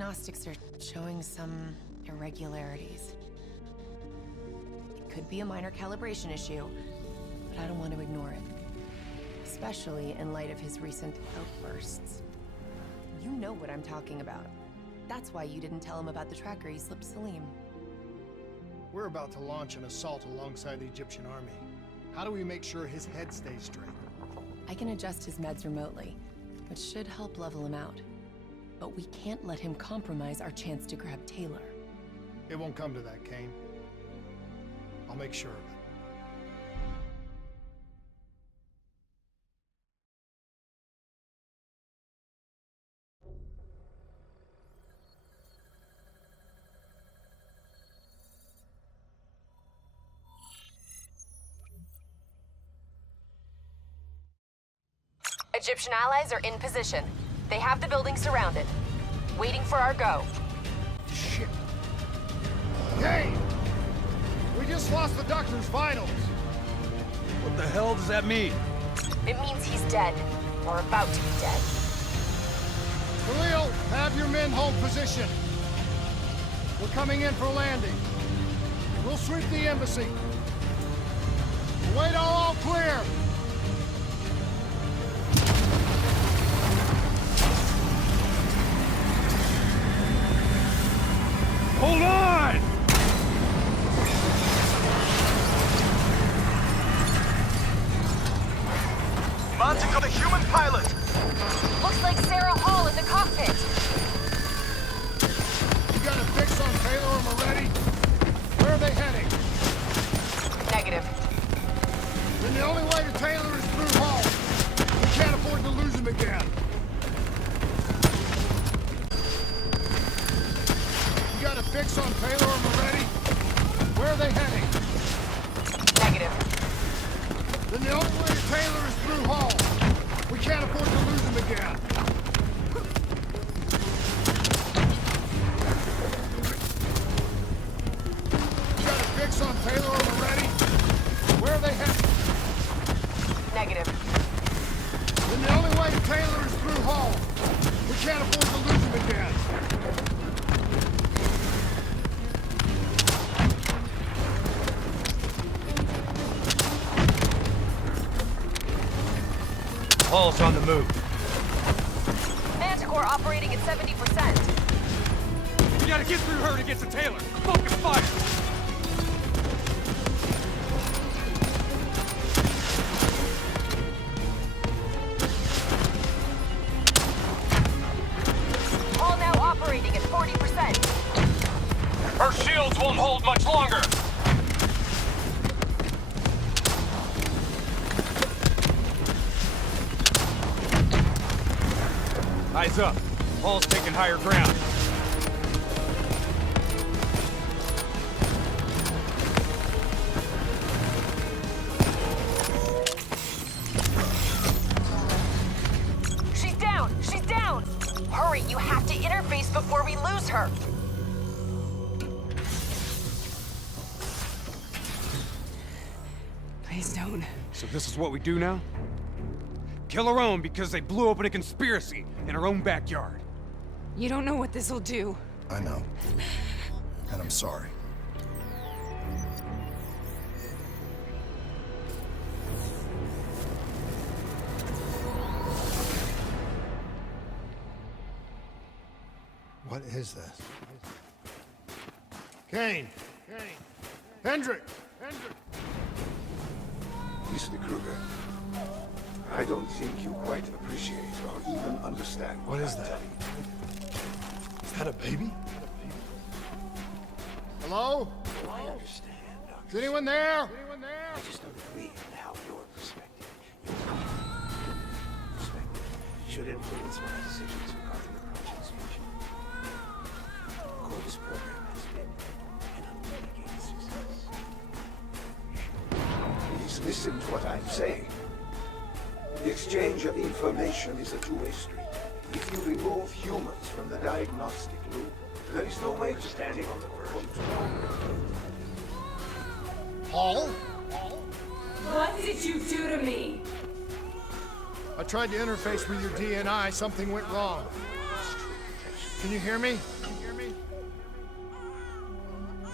diagnostics are showing some irregularities. It could be a minor calibration issue, but I don't want to ignore it. Especially in light of his recent outbursts. You know what I'm talking about. That's why you didn't tell him about the tracker he slipped Salim. We're about to launch an assault alongside the Egyptian army. How do we make sure his head stays straight? I can adjust his meds remotely, which should help level him out. But we can't let him compromise our chance to grab Taylor. It won't come to that, Kane. I'll make sure of it. Egyptian allies are in position. They have the building surrounded, waiting for our go. Shit. Hey! We just lost the doctor's vitals. What the hell does that mean? It means he's dead, or about to be dead. Khalil, have your men hold position. We're coming in for landing. We'll sweep the embassy. Wait all clear. Hold on! Montico, the human pilot! Looks like Sarah Hall in the cockpit. You got a fix on Taylor and Moretti? Where are they heading? Negative. Then the only way to Taylor is through Hall. We can't afford to lose him again. You got a fix on Taylor and Moretti? Where are they heading? Negative. Then the only way to Taylor is through Hall. We can't afford to lose him again. You got a fix on Taylor and Moretti? Where are they heading? Negative. Then the only way to Taylor is through Hall. We can't afford to lose him again. Hall's on the move. Manticore operating at 70%. We gotta get through her to get to Taylor. Focus fire! Hall now operating at 40%. Her shields won't hold much longer! Eyes up. Hall's taking higher ground. She's down! She's down! Hurry, you have to interface before we lose her! Please don't. So this is what we do now? Kill our own because they blew open a conspiracy in our own backyard. You don't know what this'll do. I know. And I'm sorry. What is this? Kane! Hendrik! Mr. Kruger, I don't think you quite appreciate or even understand What is I'm that? telling you. Is that a baby? Hello? I understand, Doctor. Is anyone there? I just don't agree on how your perspective, should influence my decisions regarding the project's future. The Corvus program has been an unmitigated success. Please listen to what I'm saying. The exchange of information is a two-way street. If you remove humans from the diagnostic loop, there is no way of standing on the verge of tomorrow. Hall? What did you do to me? I tried to interface with your DNI. Something went wrong. It's true protection. Can you hear me?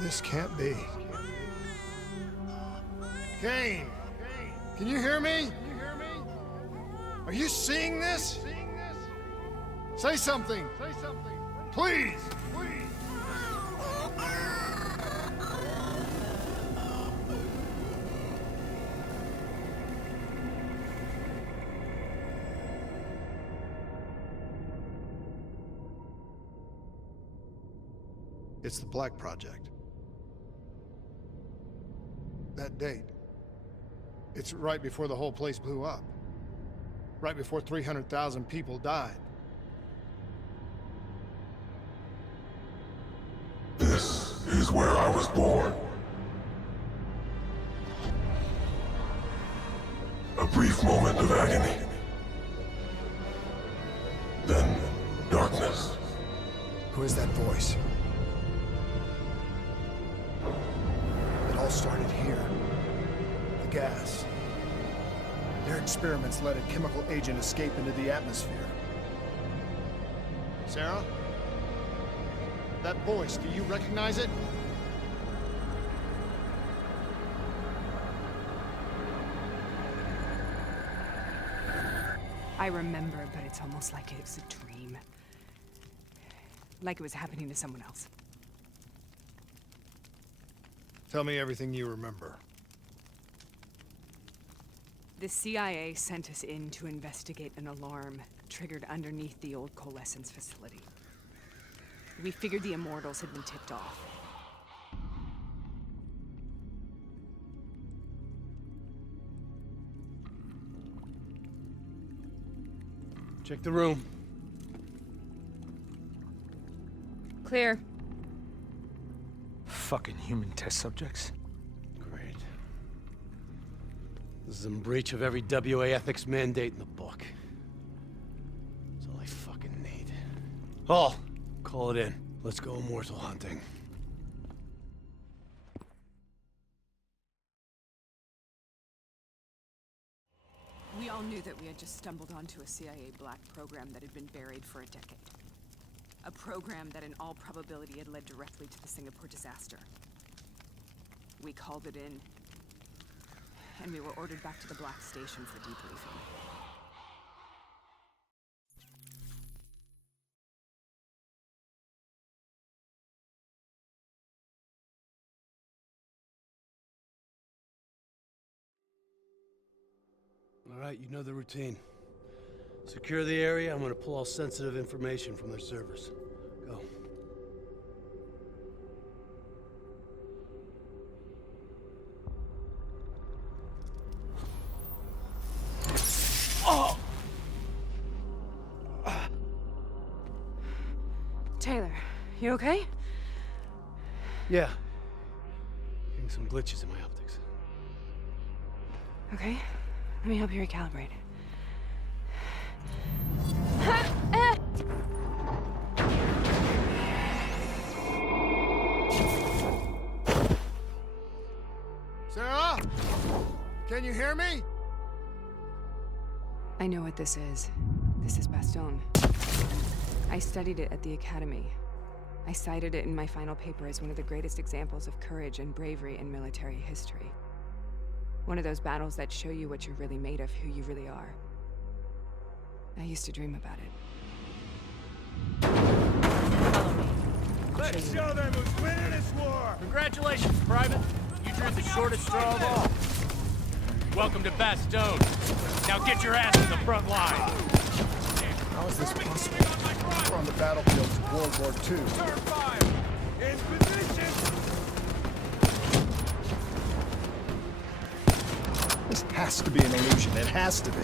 This can't be. Kane! Can you hear me? Are you seeing this? Say something! Please! It's the Black Project. That date. It's right before the whole place blew up. Right before 300,000 people died. This is where I was born. A brief moment of agony. Then, darkness. Who is that voice? It all started here. The gas. Their experiments let a chemical agent escape into the atmosphere. Sarah? That voice, do you recognize it? I remember, but it's almost like it was a dream. Like it was happening to someone else. Tell me everything you remember. The CIA sent us in to investigate an alarm triggered underneath the old coalescence facility. We figured the Immortals had been tipped off. Check the room. Clear. Fucking human test subjects. Great. This is in breach of every WA ethics mandate in the book. That's all I fucking need. Hall, call it in. Let's go immortal hunting. We all knew that we had just stumbled onto a CIA black program that had been buried for a decade. A program that in all probability had led directly to the Singapore disaster. We called it in, and we were ordered back to the Black Station for debriefing. All right, you know the routine. Secure the area. I'm gonna pull all sensitive information from their servers. Go. Oh! Taylor, you okay? Yeah. Getting some glitches in my optics. Okay, let me help you recalibrate. Sarah? Can you hear me? I know what this is. This is Bastogne. I studied it at the Academy. I cited it in my final paper as one of the greatest examples of courage and bravery in military history. One of those battles that show you what you're really made of, who you really are. I used to dream about it. Follow me. Let's show them who's winning this war! Congratulations, Private. You drew the shortest straw of all. Welcome to Bastogne. Now get your ass to the front line. How is this possible? We're on the battlefield of World War II. Turn fire! In position! This has to be an illusion. It has to be.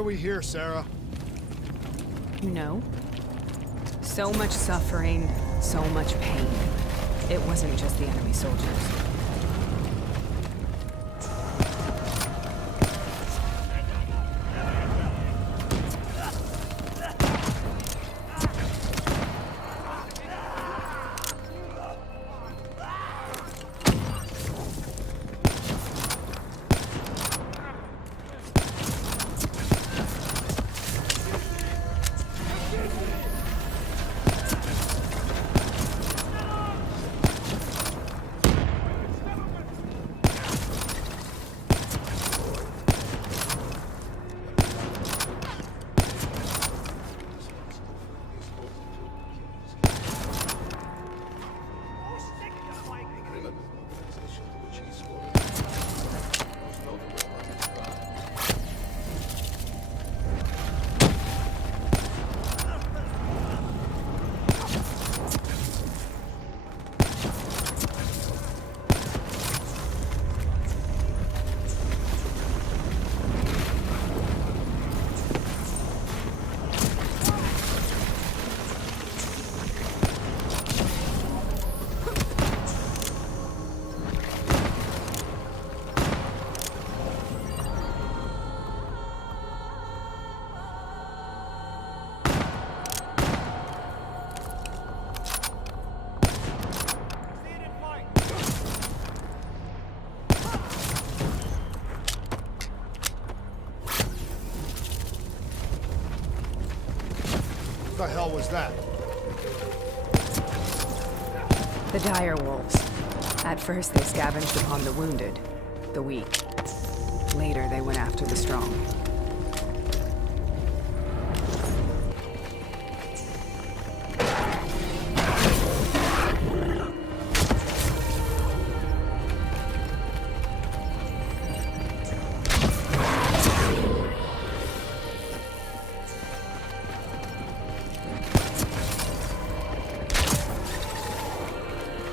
are we here, Sarah? No. So much suffering, so much pain. It wasn't just the enemy soldiers. What the hell was that? The dire wolves. At first, they scavenged upon the wounded, the weak. Later, they went after the strong.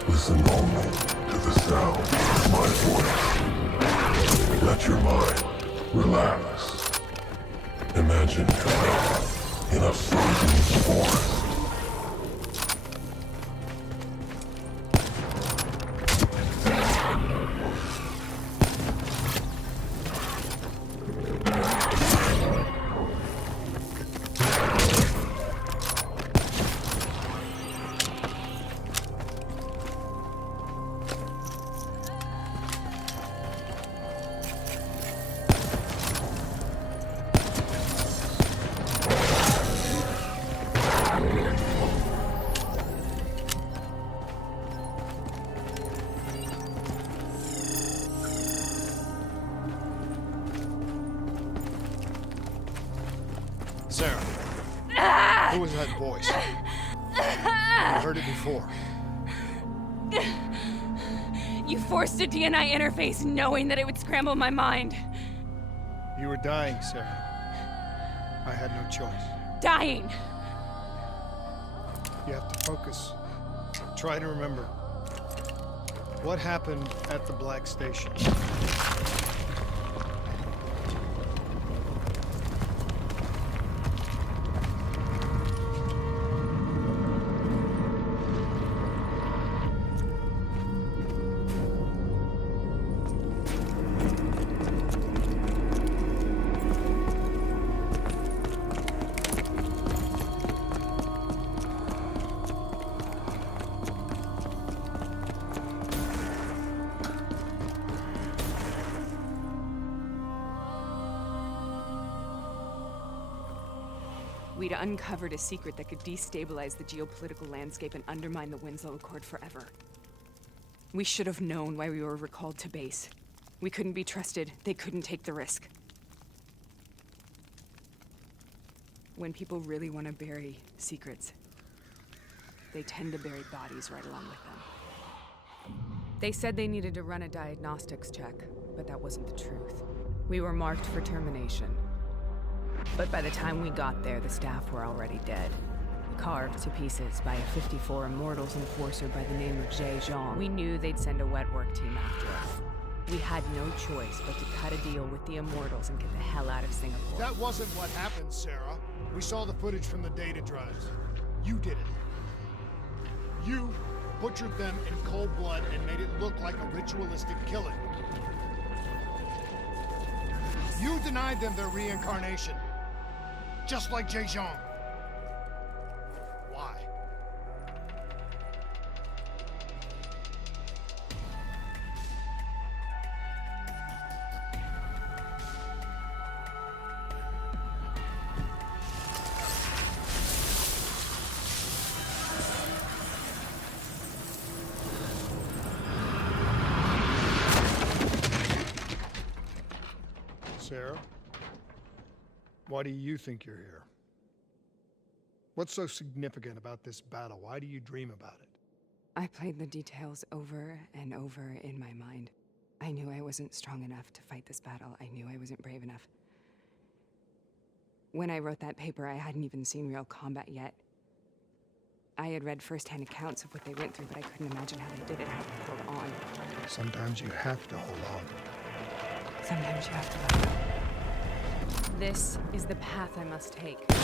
Listen only to the sound of my voice. Let your mind relax. Imagine yourself in a frozen forest. Sarah. Who was that voice? I heard it before. You forced a DNI interface knowing that it would scramble my mind. You were dying, Sarah. I had no choice. Dying. You have to focus. Try to remember. What happened at the Black Station? We'd uncovered a secret that could destabilize the geopolitical landscape and undermine the Winslow Accord forever. We should have known why we were recalled to base. We couldn't be trusted. They couldn't take the risk. When people really want to bury secrets, they tend to bury bodies right along with them. They said they needed to run a diagnostics check, but that wasn't the truth. We were marked for termination. But by the time we got there, the staff were already dead. Carved to pieces by a 54 Immortals enforcer by the name of Jay Jean. We knew they'd send a wet work team after us. We had no choice but to cut a deal with the Immortals and get the hell out of Singapore. That wasn't what happened, Sarah. We saw the footage from the data drives. You did it. You butchered them in cold blood and made it look like a ritualistic killing. You denied them their reincarnation. Just like Zhejiang. Why? Sarah? Why do you think you're here? What's so significant about this battle? Why do you dream about it? I played the details over and over in my mind. I knew I wasn't strong enough to fight this battle. I knew I wasn't brave enough. When I wrote that paper, I hadn't even seen real combat yet. I had read firsthand accounts of what they went through, but I couldn't imagine how they did it, how they held on. Sometimes you have to hold on. Sometimes you have to let go. This is the path I must take. The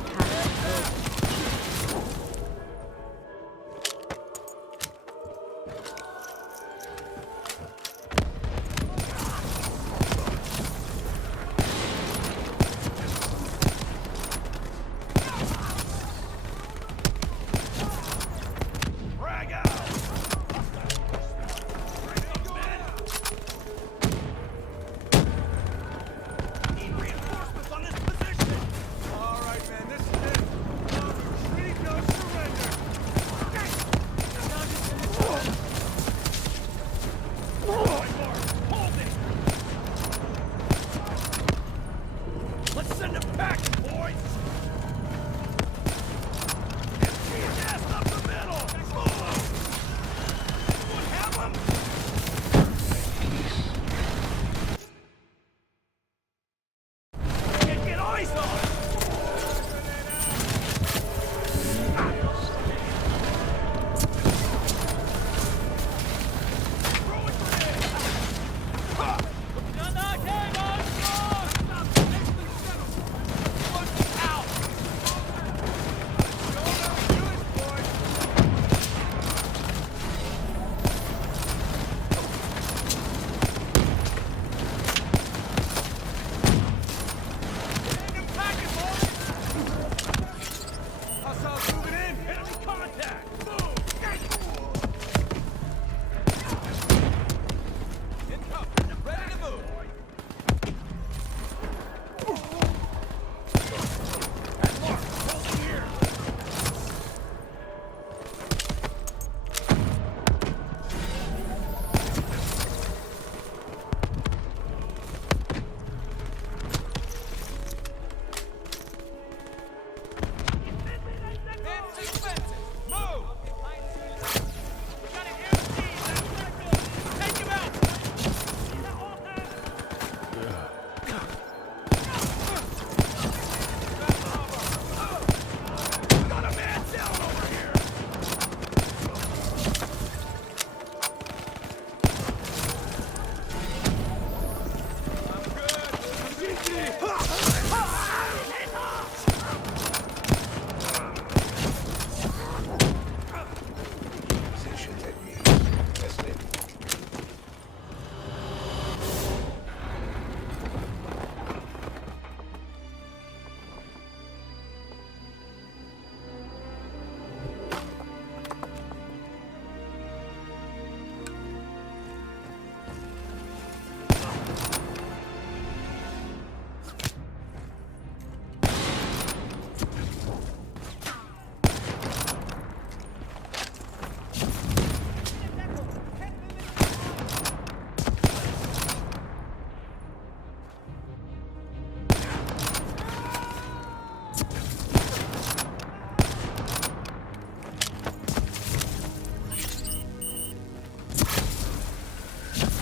path of hope.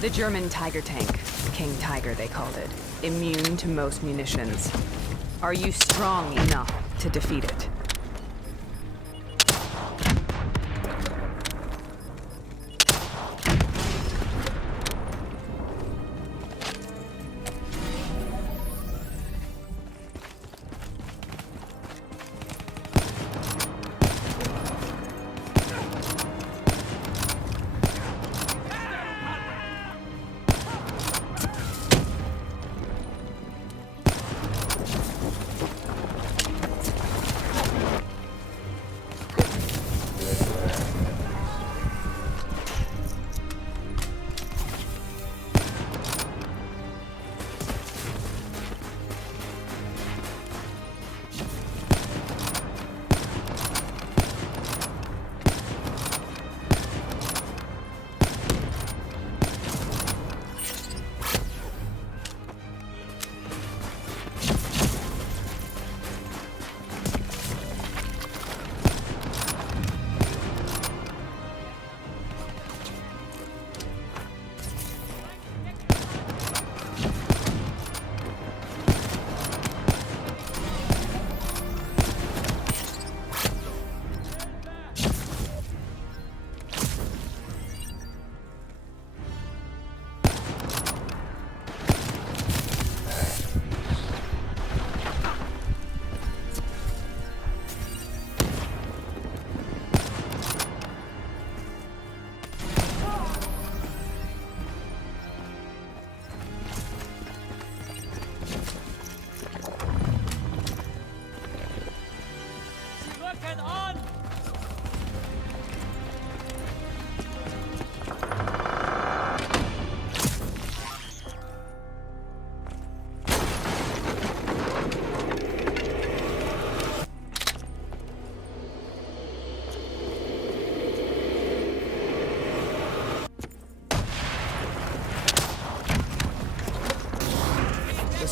The German Tiger tank. King Tiger, they called it. Immune to most munitions. Are you strong enough to defeat it?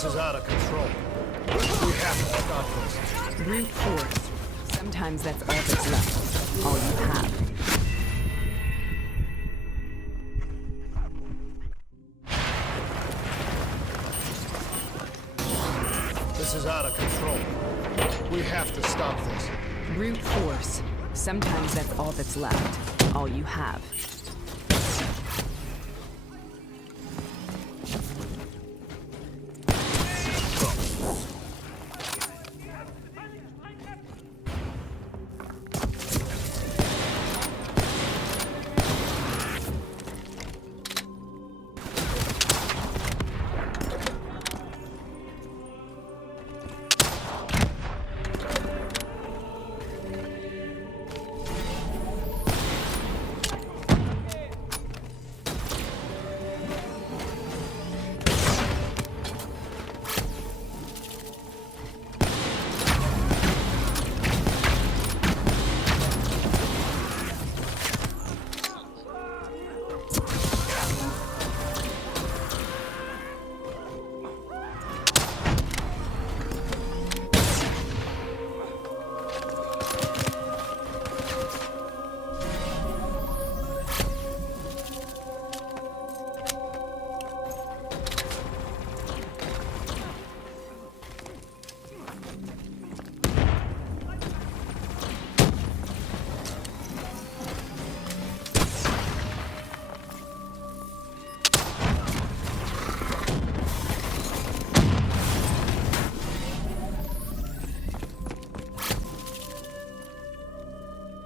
This is out of control. We have to stop this. Brute force. Sometimes that's all that's left. All you have. This is out of control. We have to stop this. Brute force. Sometimes that's all that's left. All you have.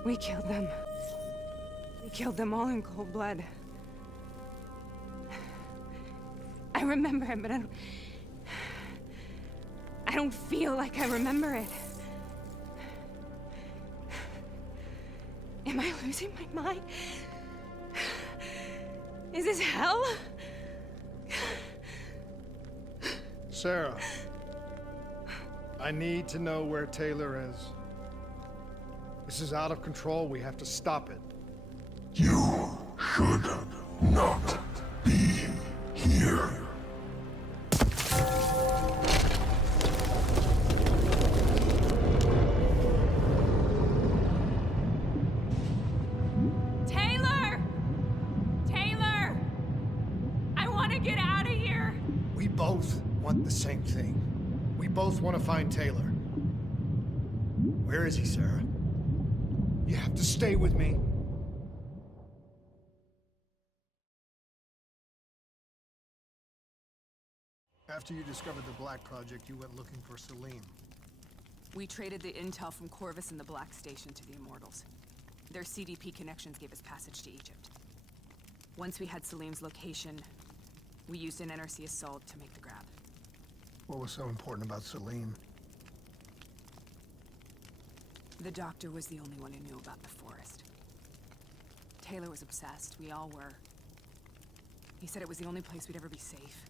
We killed them. We killed them all in cold blood. I remember it, but I don't feel like I remember it. Am I losing my mind? Is this hell? Sarah, I need to know where Taylor is. This is out of control. We have to stop it. You should not be here. Taylor! Taylor! I want to get out of here! We both want the same thing. We both want to find Taylor. Where is he, Sarah? You have to stay with me. After you discovered the Black Project, you went looking for Salim. We traded the intel from Corvus and the Black Station to the Immortals. Their CDP connections gave us passage to Egypt. Once we had Salim's location, we used an NRC assault to make the grab. What was so important about Salim? The doctor was the only one who knew about the forest. Taylor was obsessed. We all were. He said it was the only place we'd ever be safe.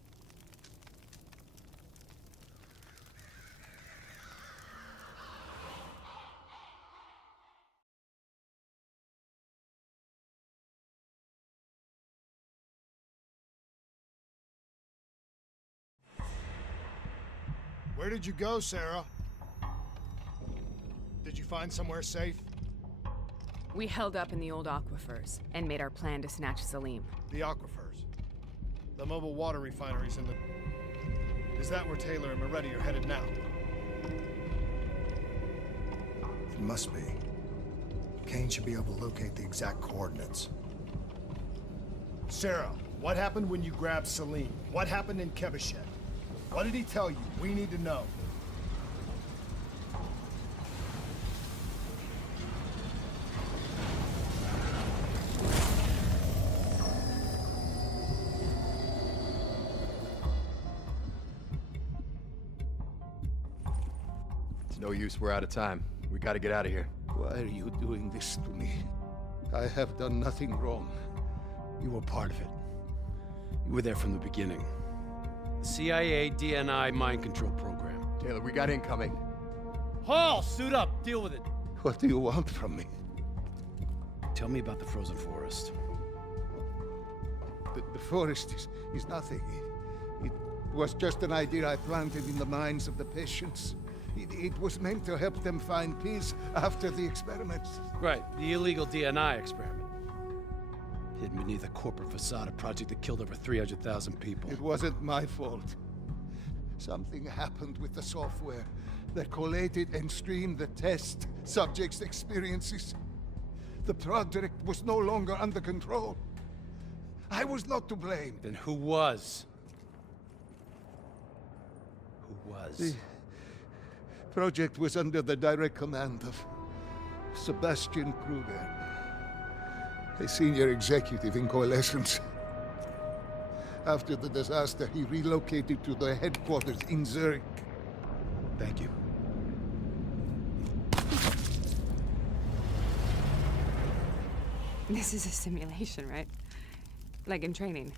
Where did you go, Sarah? Did you find somewhere safe? We held up in the old aquifers and made our plan to snatch Salim. The aquifers. The mobile water refineries in the... Is that where Taylor and Moretti are headed now? It must be. Kane should be able to locate the exact coordinates. Sarah, what happened when you grabbed Salim? What happened in Kebashet? What did he tell you? We need to know. It's no use, we're out of time. We gotta get out of here. Why are you doing this to me? I have done nothing wrong. You were part of it. You were there from the beginning. The CIA DNI mind control program. Taylor, we got incoming. Hall, suit up. Deal with it. What do you want from me? Tell me about the frozen forest. The forest is nothing. It was just an idea I planted in the minds of the patients. It was meant to help them find peace after the experiments. Right, the illegal DNI experiment. Hidden beneath a corporate facade, a project that killed over 300,000 people. It wasn't my fault. Something happened with the software that collated and streamed the test subjects' experiences. The project was no longer under control. I was not to blame. Then who was? Who was? The project was under the direct command of Sebastian Kruger, a senior executive in Coalescence. After the disaster, he relocated to the headquarters in Zurich. Thank you. This is a simulation, right? Like in training.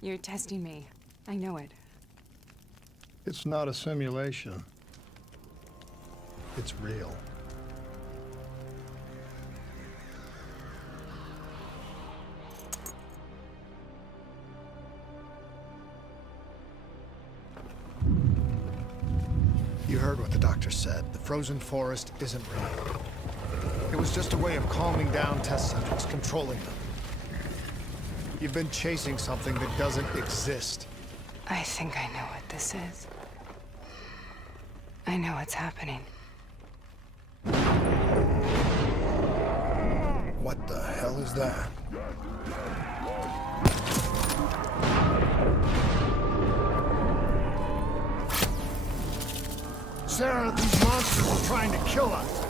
You're testing me. I know it. It's not a simulation. It's real. You heard what the doctor said. The frozen forest isn't real. It was just a way of calming down test subjects, controlling them. You've been chasing something that doesn't exist. I think I know what this is. I know what's happening. What the hell is that? Sarah, these monsters are trying to kill us.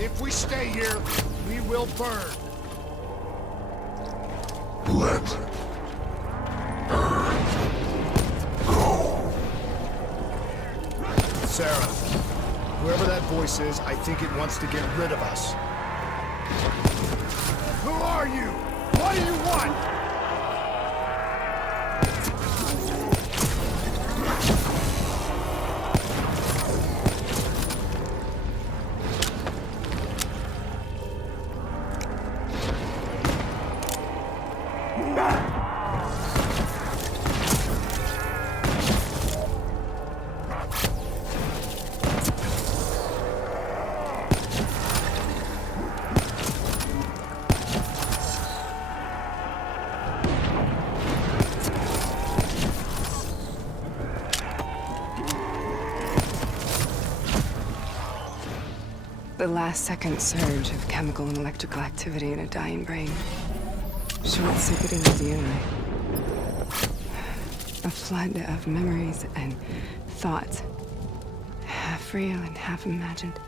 If we stay here, we will burn. Let her go. Sarah, whoever that voice is, I think it wants to get rid of us. Who are you? What do you want? The last-second surge of chemical and electrical activity in a dying brain. Short-circuiting the DNA. A flood of memories and thoughts. Half real and half imagined.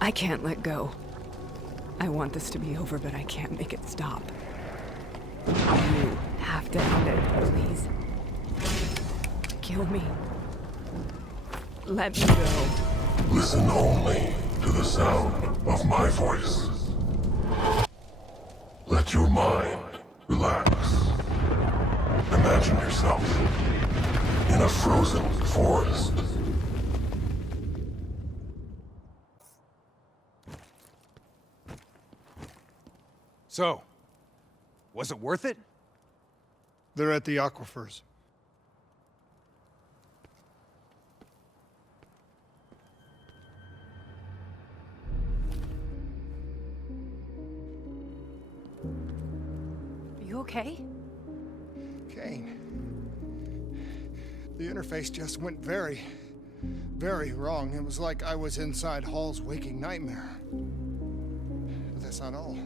I can't let go. I want this to be over, but I can't make it stop. You have to end it, please. Kill me. Let me go. Listen only to the sound of my voice. Let your mind relax. Imagine yourself in a frozen forest. So, was it worth it? They're at the aquifers. Are you okay? Kane. The interface just went very, very wrong. It was like I was inside Hall's waking nightmare. But that's not all.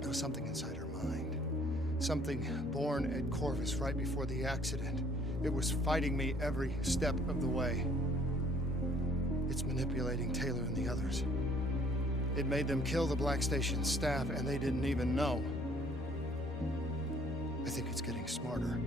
There was something inside her mind. Something born at Corvus right before the accident. It was fighting me every step of the way. It's manipulating Taylor and the others. It made them kill the Black Station staff, and they didn't even know. I think it's getting smarter.